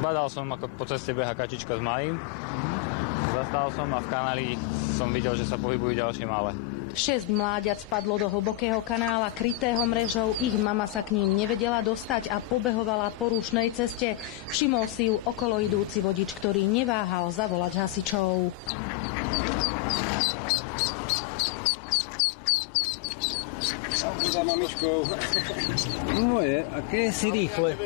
Zbadal som, ako po ceste beha kačička s malým. Zastal som a v kanáli som videl, že sa pohybujú ďalšie malé. 6 mláďat spadlo do hlbokého kanála krytého mrežou, ich mama sa k ním nevedela dostať a pobehovala po rušnej ceste. Všimol si ju okolo idúci vodič, ktorý neváhal zavolať hasičov. Za mamičkou. Moje, aké si rýchle.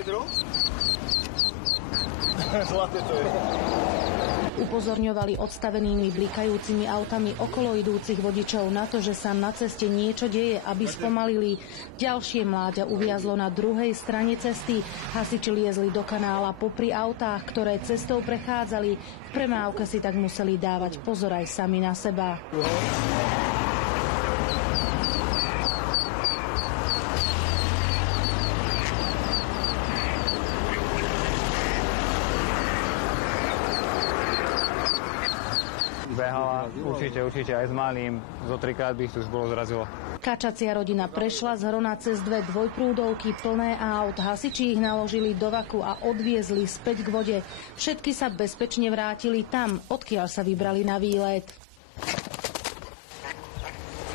Zlaté to je. Upozorňovali odstavenými blikajúcimi autami okolo idúcich vodičov na to, že sa na ceste niečo deje, aby spomalili. Ďalšie mláďa uviazlo na druhej strane cesty. Hasiči liezli do kanála popri autách, ktoré cestou prechádzali. V premávke si tak museli dávať pozor aj sami na seba. Behala určite aj s malým, zo 3-krát by ich tu už bolo zrazilo. Kačacia rodina prešla z Hrona cez 2 dvojprúdovky plné aut. Hasiči ich naložili do vaku a odviezli späť k vode. Všetky sa bezpečne vrátili tam, odkiaľ sa vybrali na výlet.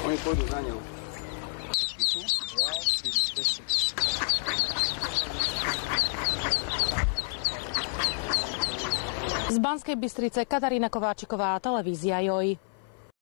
Oni pôjdu za ňou. Z Banskej Bystrice Katarína Kováčiková, televízia JOJ.